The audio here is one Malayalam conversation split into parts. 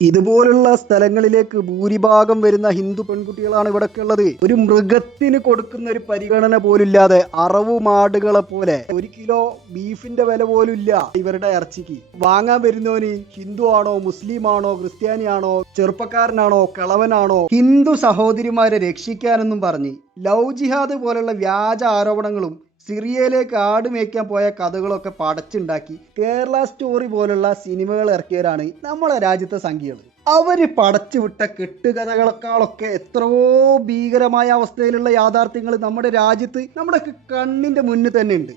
ഇതുപോലുള്ള സ്ഥലങ്ങളിലേക്ക് ഭൂരിഭാഗം വരുന്ന ഹിന്ദു പെൺകുട്ടികളാണ് ഇവിടൊക്കെ ഉള്ളത്. ഒരു മൃഗത്തിന് കൊടുക്കുന്ന ഒരു പരിഗണന പോലില്ലാതെ അറവു മാടുകളെ പോലെ 1 കിലോ ബീഫിന്റെ വില പോലും ഇല്ല ഇവരുടെ ഇറച്ചിക്ക്. വാങ്ങാൻ വരുന്നവന് ഹിന്ദു ആണോ, മുസ്ലിം ആണോ, ക്രിസ്ത്യാനിയാണോ, ചെറുപ്പക്കാരനാണോ, കിളവനാണോ, ഹിന്ദു സഹോദരിമാരെ രക്ഷിക്കാനെന്നും പറഞ്ഞ് ലവ് ജിഹാദ് പോലുള്ള വ്യാജ ആരോപണങ്ങളും സിറിയയിലേക്ക് ആട് മേയ്ക്കാൻ പോയ കഥകളൊക്കെ പടച്ചുണ്ടാക്കി കേരള സ്റ്റോറി പോലുള്ള സിനിമകൾ ഇറക്കിയവരാണ് നമ്മളെ രാജ്യത്തെ സംഖ്യകൾ. അവര് പടച്ചുവിട്ട കെട്ടുകഥകളെക്കാളൊക്കെ എത്രയോ ഭീകരമായ അവസ്ഥയിലുള്ള യാഥാർത്ഥ്യങ്ങൾ നമ്മുടെ രാജ്യത്ത് നമ്മുടെ കണ്ണിന്റെ മുന്നിൽ തന്നെ ഉണ്ട്.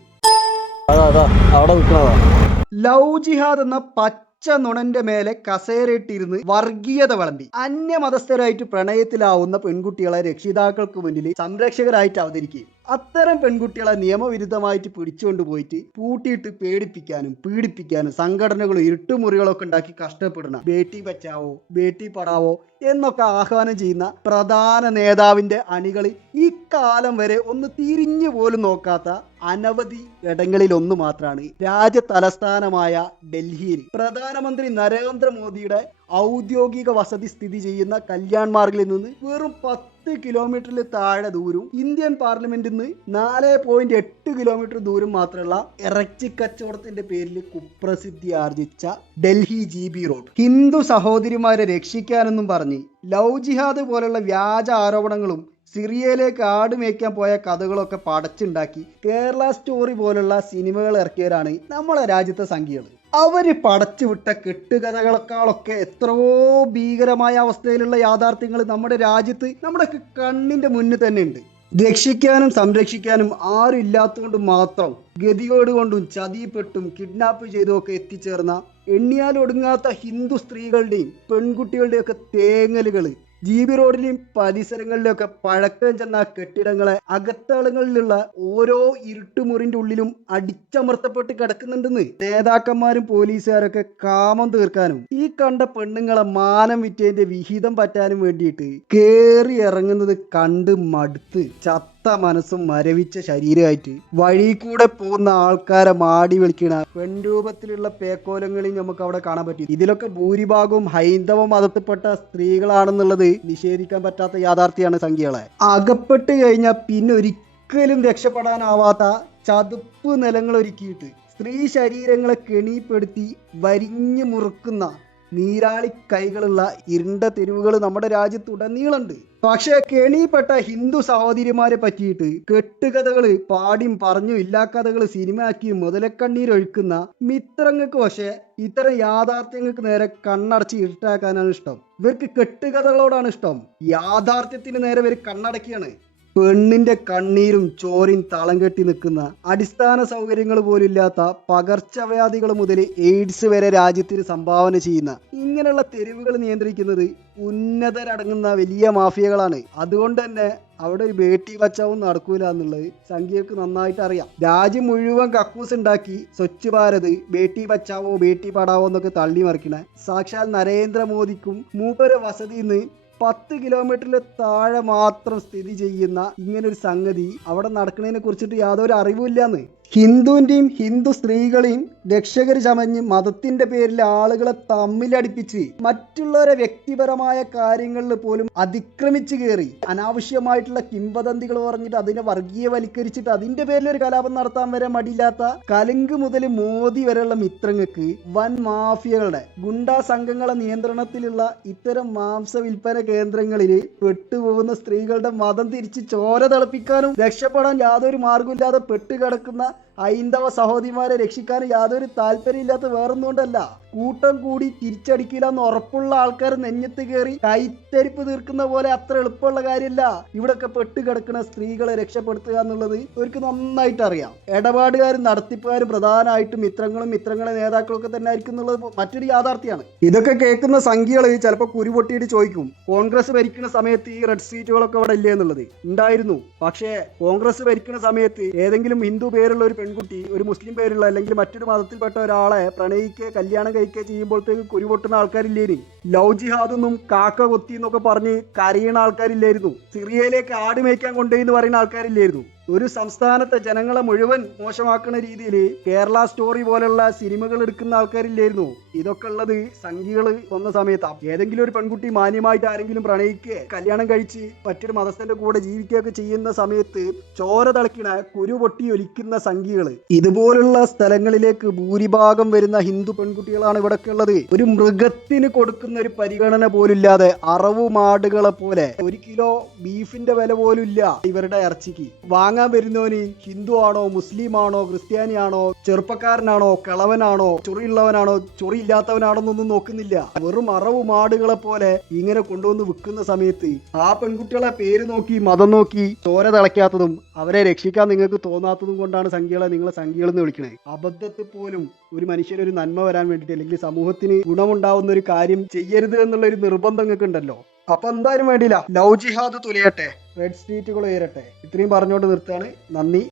ലവ് ജിഹാദ് എന്ന പച്ച നുണന്റെ മേലെ കസേരയിട്ടിരുന്ന് വർഗീയത വിളമ്പി അന്യമതസ്ഥരായിട്ട് പ്രണയത്തിലാവുന്ന പെൺകുട്ടികളെ രക്ഷിതാക്കൾക്ക് മുന്നിൽ സംരക്ഷകരായിട്ട് അവതരിക്കുകയും അത്തരം പെൺകുട്ടികളെ നിയമവിരുദ്ധമായിട്ട് പിടിച്ചുകൊണ്ടുപോയിട്ട് പൂട്ടിയിട്ട് പേടിപ്പിക്കാനും പീഡിപ്പിക്കാനും സംഘടനകളും ഇരുട്ടുമുറികളൊക്കെ ഉണ്ടാക്കി കഷ്ടപ്പെടുന്ന ബേട്ടി ബച്ചാവോ, ബേട്ടി പഠാവോ എന്നൊക്കെ ആഹ്വാനം ചെയ്യുന്ന പ്രധാന നേതാവിന്റെ അണികൾ ഈ കാലം വരെ ഒന്ന് തിരിഞ്ഞു പോലും നോക്കാത്ത അനവധി ഇടങ്ങളിൽ ഒന്ന് മാത്രമാണ് രാജ്യ തലസ്ഥാനമായ ഡൽഹിയിൽ പ്രധാനമന്ത്രി നരേന്ദ്രമോദിയുടെ ഔദ്യോഗിക വസതി സ്ഥിതി ചെയ്യുന്ന കല്യാൺ മാർഗിൽ നിന്ന് വെറും 10 കിലോമീറ്ററിൽ താഴെ ദൂരവും ഇന്ത്യൻ പാർലമെന്റിൽ നിന്ന് 4.8 കിലോമീറ്റർ ദൂരം മാത്രമുള്ള ഇറച്ചി കച്ചവടത്തിന്റെ പേരിൽ കുപ്രസിദ്ധി ആർജിച്ച ഡൽഹി GB റോഡ് ഹിന്ദു സഹോദരിമാരെ രക്ഷിക്കാനെന്നും പറഞ്ഞ് ലവ് ജിഹാദ് പോലുള്ള വ്യാജ ആരോപണങ്ങളും സിറിയയിലേക്ക് ആട് മേയ്ക്കാൻ പോയ കഥകളൊക്കെ പടച്ചുണ്ടാക്കി കേരള സ്റ്റോറി പോലുള്ള സിനിമകൾ ഇറക്കിയവരാണ് നമ്മളെ രാജ്യത്തെ സംഖ്യകൾ. അവര് പടച്ചുവിട്ട കെട്ടുകഥകളെക്കാളൊക്കെ എത്രയോ ഭീകരമായ അവസ്ഥയിലുള്ള യാഥാർത്ഥ്യങ്ങൾ നമ്മുടെ രാജ്യത്ത് നമ്മുടെ കണ്ണിന്റെ മുന്നിൽ തന്നെ ഉണ്ട്. രക്ഷിക്കാനും സംരക്ഷിക്കാനും ആരും ഇല്ലാത്തതുകൊണ്ട് മാത്രം ഗതികേട് കൊണ്ടും ചതിപ്പെട്ടും കിഡ്നാപ്പ് ചെയ്തും ഒക്കെ എത്തിച്ചേർന്ന എണ്ണിയാലൊടുങ്ങാത്ത ഹിന്ദു സ്ത്രീകളുടെയും പെൺകുട്ടികളുടെയും ഒക്കെ തേങ്ങലുകൾ GB റോഡിലെയും പരിസരങ്ങളിലൊക്കെ പഴക്കം ചെന്ന കെട്ടിടങ്ങളെ അകത്തളങ്ങളിലുള്ള ഓരോ ഇരുട്ടുമുറിന്റെ ഉള്ളിലും അടിച്ചമർത്തപ്പെട്ട് കിടക്കുന്നുണ്ടെന്ന് നേതാക്കന്മാരും പോലീസുകാരൊക്കെ കാമം തീർക്കാനും ഈ കണ്ട പെണ്ണുങ്ങളെ മാനം വിറ്റതിന്റെ വിഹിതം പറ്റാനും വേണ്ടിയിട്ട് കേറി ഇറങ്ങുന്നത് കണ്ട് മടുത്ത് ചത്ത മനസ്സും മരവിച്ച ശരീരമായിട്ട് വഴി കൂടെ പോകുന്ന ആൾക്കാരെ മാടി വിളിക്കണ പെൺരൂപത്തിലുള്ള പേക്കോലങ്ങളിൽ നമുക്ക് അവിടെ കാണാൻ പറ്റും. ഇതിലൊക്കെ ഭൂരിഭാഗവും ഹൈന്ദവ മതത്തിൽപ്പെട്ട സ്ത്രീകളാണെന്നുള്ളത് നിഷേധിക്കാൻ പറ്റാത്ത യാഥാർത്ഥ്യമാണ് സംഖ്യകളെ. അകപ്പെട്ട് കഴിഞ്ഞാൽ പിന്നെ ഒരിക്കലും രക്ഷപ്പെടാനാവാത്ത ചതുപ്പ് നിലങ്ങൾ ഒരുക്കിയിട്ട് സ്ത്രീ ശരീരങ്ങളെ കെണിപ്പെടുത്തി വരിഞ്ഞു മുറുക്കുന്ന നീരാളി കൈകളുള്ള ഇരുണ്ട തെരുവുകൾ നമ്മുടെ രാജ്യത്തുടനീളുണ്ട്. പക്ഷെ കെണിപ്പെട്ട ഹിന്ദു സഹോദരിമാരെ പറ്റിയിട്ട് കെട്ടുകഥകള് പാടിയും പറഞ്ഞു ഇല്ലാ കഥകൾ സിനിമയാക്കിയും മുതലക്കണ്ണീരൊഴുക്കുന്ന മിത്രങ്ങൾക്ക് പക്ഷെ ഇത്തരം യാഥാർത്ഥ്യങ്ങൾക്ക് നേരെ കണ്ണടച്ച് ഇരുട്ടാക്കാനാണ് ഇഷ്ടം. ഇവർക്ക് കെട്ടുകഥകളോടാണ് ഇഷ്ടം. യാഥാർത്ഥ്യത്തിന് നേരെ ഇവർ കണ്ണടക്കിയാണ്. പെണ്ണിന്റെ കണ്ണീരും ചോരയും തളം കെട്ടി നിൽക്കുന്ന അടിസ്ഥാന സൗകര്യങ്ങൾ പോലും ഇല്ലാത്ത പകർച്ചവ്യാധികൾ മുതൽ എയ്ഡ്സ് വരെ രാജ്യത്തിന് സംഭാവന ചെയ്യുന്ന ഇങ്ങനെയുള്ള തെരുവുകൾ നിയന്ത്രിക്കുന്നത് ഉന്നതരടങ്ങുന്ന വലിയ മാഫിയകളാണ്. അതുകൊണ്ട് തന്നെ അവിടെ ഒരു ബേട്ടി ബച്ചാവും നടക്കൂല എന്നുള്ളത് സംഖ്യക്ക് നന്നായിട്ട് അറിയാം. രാജ്യം മുഴുവൻ കക്കൂസ് ഉണ്ടാക്കി സ്വച്ഛ് ഭാരത്, ബേട്ടി ബച്ചാവോ ബേട്ടി പഠാവോ എന്നൊക്കെ തള്ളി മറിക്കണ സാക്ഷാൽ നരേന്ദ്രമോദിക്കും മൂപ്പരെ വസതിയിൽ നിന്ന് 10 കിലോമീറ്ററിൽ താഴെ മാത്രം സ്ഥിതി ചെയ്യുന്ന ഇങ്ങനൊരു സംഗതി അവിടെ നടക്കുന്നതിനെ കുറിച്ചിട്ട് യാതൊരു അറിവില്ലാന്ന്. ഹിന്ദുവിൻ്റെയും ഹിന്ദു സ്ത്രീകളെയും രക്ഷകർ ചമഞ്ഞ് മതത്തിന്റെ പേരിൽ ആളുകളെ തമ്മിലടിപ്പിച്ച് മറ്റുള്ളവരെ വ്യക്തിപരമായ കാര്യങ്ങളിൽ പോലും അതിക്രമിച്ച് കയറി അനാവശ്യമായിട്ടുള്ള കിംവദന്തികൾ പറഞ്ഞിട്ട് അതിനെ വർഗീയവൽക്കരിച്ചിട്ട് അതിന്റെ പേരിൽ ഒരു കലാപം നടത്താൻ വരെ മടിയില്ലാത്ത കലുങ്ക് മുതൽ മോദി വരെയുള്ള മിത്രങ്ങൾക്ക് വൻ മാഫിയകളുടെ ഗുണ്ടാ സംഘങ്ങളെ നിയന്ത്രണത്തിലുള്ള ഇത്തരം മാംസ വിൽപ്പന കേന്ദ്രങ്ങളിൽ പെട്ടുപോകുന്ന സ്ത്രീകളുടെ മതം തിരിച്ച് ചോര തിളപ്പിക്കാനും രക്ഷപ്പെടാൻ യാതൊരു മാർഗമില്ലാതെ പെട്ടുകിടക്കുന്ന ഹൈന്ദവ സഹോദരിമാരെ രക്ഷിക്കാനും യാതൊരു താല്പര്യമില്ലാത്ത വേറൊന്നുകൊണ്ടല്ല. കൂട്ടം കൂടി തിരിച്ചടിക്കില്ല എന്ന് ഉറപ്പുള്ള ആൾക്കാർ നെഞ്ഞത്ത് കയറി കൈത്തരിപ്പ് തീർക്കുന്ന പോലെ അത്ര എളുപ്പമുള്ള കാര്യമല്ല ഇവിടൊക്കെ പെട്ടുകിടക്കുന്ന സ്ത്രീകളെ രക്ഷപ്പെടുത്തുക എന്നുള്ളത് അവർക്ക് നന്നായിട്ട് അറിയാം. ഇടപാടുകാരും നടത്തിപ്പുകാരും പ്രധാനമായിട്ടും മിത്രങ്ങളെ നേതാക്കളും ഒക്കെ തന്നെ ആയിരിക്കും എന്നുള്ളത് മറ്റൊരു യാഥാർത്ഥ്യമാണ്. ഇതൊക്കെ കേൾക്കുന്ന സംഖ്യകൾ ചിലപ്പോൾ കുരുപൊട്ടിയിട്ട് ചോദിക്കും, കോൺഗ്രസ് ഭരിക്കുന്ന സമയത്ത് ഈ റെഡ് സീറ്റുകളൊക്കെ ഇവിടെ ഇല്ലേ എന്നുള്ളത്. ഉണ്ടായിരുന്നു. പക്ഷേ കോൺഗ്രസ് ഭരിക്കുന്ന സമയത്ത് ഏതെങ്കിലും ഹിന്ദു പേരുള്ള ഒരു പെൺകുട്ടി ഒരു മുസ്ലിം പേരുള്ള അല്ലെങ്കിൽ മറ്റൊരു മതത്തിൽപ്പെട്ട ഒരാളെ പ്രണയിക്കുക കല്യാണം കഴിക്കുക ചെയ്യുമ്പോഴത്തേക്ക് കുരുപൊട്ടുന്ന ആൾക്കാരില്ലേനി. ലവ് ജിഹാദെന്നും കാക്ക കൊത്തി എന്നൊക്കെ പറഞ്ഞ് കരയുന്ന ആൾക്കാരില്ലായിരുന്നു. സിറിയയിലേക്ക് ആട് മേയ്ക്കാൻ കൊണ്ടുപോയി എന്ന് പറയുന്ന ആൾക്കാരില്ലായിരുന്നു. ഒരു സംസ്ഥാനത്തെ ജനങ്ങളെ മുഴുവൻ മോശമാക്കുന്ന രീതിയിൽ കേരള സ്റ്റോറി പോലുള്ള സിനിമകൾ എടുക്കുന്ന ആൾക്കാരില്ലായിരുന്നു. ഇതൊക്കെ ഉള്ളത് സംഘികൾ വന്ന സമയത്താണ്. ഏതെങ്കിലും ഒരു പെൺകുട്ടി മാന്യമായിട്ട് ആരെങ്കിലും പ്രണയിക്കുക, കല്യാണം കഴിച്ച് മറ്റൊരു മതസ്ഥന്റെ കൂടെ ജീവിക്കുകയൊക്കെ ചെയ്യുന്ന സമയത്ത് ചോര തിളക്കണ കുരു പൊട്ടി ഒലിക്കുന്ന സംഘികൾ. ഇതുപോലുള്ള സ്ഥലങ്ങളിലേക്ക് ഭൂരിഭാഗം വരുന്ന ഹിന്ദു പെൺകുട്ടികളാണ് ഇവിടൊക്കെ ഉള്ളത്. ഒരു മൃഗത്തിന് കൊടുക്കുന്ന ഒരു പരിഗണന പോലില്ലാതെ അറവുമാടുകളെ പോലെ 1 കിലോ ബീഫിന്റെ വില പോലും ഇല്ല ഇവരുടെ ഇറച്ചിക്ക്. വാങ്ങാൻ വരുന്നവന് ഹിന്ദു ആണോ, മുസ്ലിം ആണോ, ക്രിസ്ത്യാനിയാണോ, ചെറുപ്പക്കാരനാണോ, കിളവനാണോ, ചൊറിയുള്ളവനാണോ, ചൊറിയില്ലാത്തവനാണോ എന്നൊന്നും നോക്കുന്നില്ല. വെറും അറവുമാടുകളെ പോലെ ഇങ്ങനെ കൊണ്ടുവന്ന് വിൽക്കുന്ന സമയത്ത് ആ പെൺകുട്ടികളെ പേര് നോക്കി മതം നോക്കി ചോര തിളയ്ക്കാത്തതും അവരെ രക്ഷിക്കാൻ നിങ്ങൾക്ക് തോന്നാത്തതും കൊണ്ടാണ് സംഖ്യകളെ നിങ്ങളെ സംഖ്യകളെന്ന് വിളിക്കണേ. അബദ്ധത്തിൽ പോലും ഒരു മനുഷ്യനൊരു നന്മ വരാൻ വേണ്ടിയിട്ട് അല്ലെങ്കിൽ സമൂഹത്തിന് ഗുണമുണ്ടാവുന്ന ഒരു കാര്യം ചെയ്യരുത് എന്നുള്ള ഒരു നിർബന്ധം നിങ്ങൾക്ക് ഉണ്ടല്ലോ. അപ്പൊ എന്തായാലും വേണ്ടിയില്ല, ലവ് ജിഹാദ് തുലയട്ടെ, റെഡ് സ്ട്രീറ്റുകൾ ഉയരട്ടെ. ഇത്രയും പറഞ്ഞുകൊണ്ട് നിർത്താണ്. നന്ദി.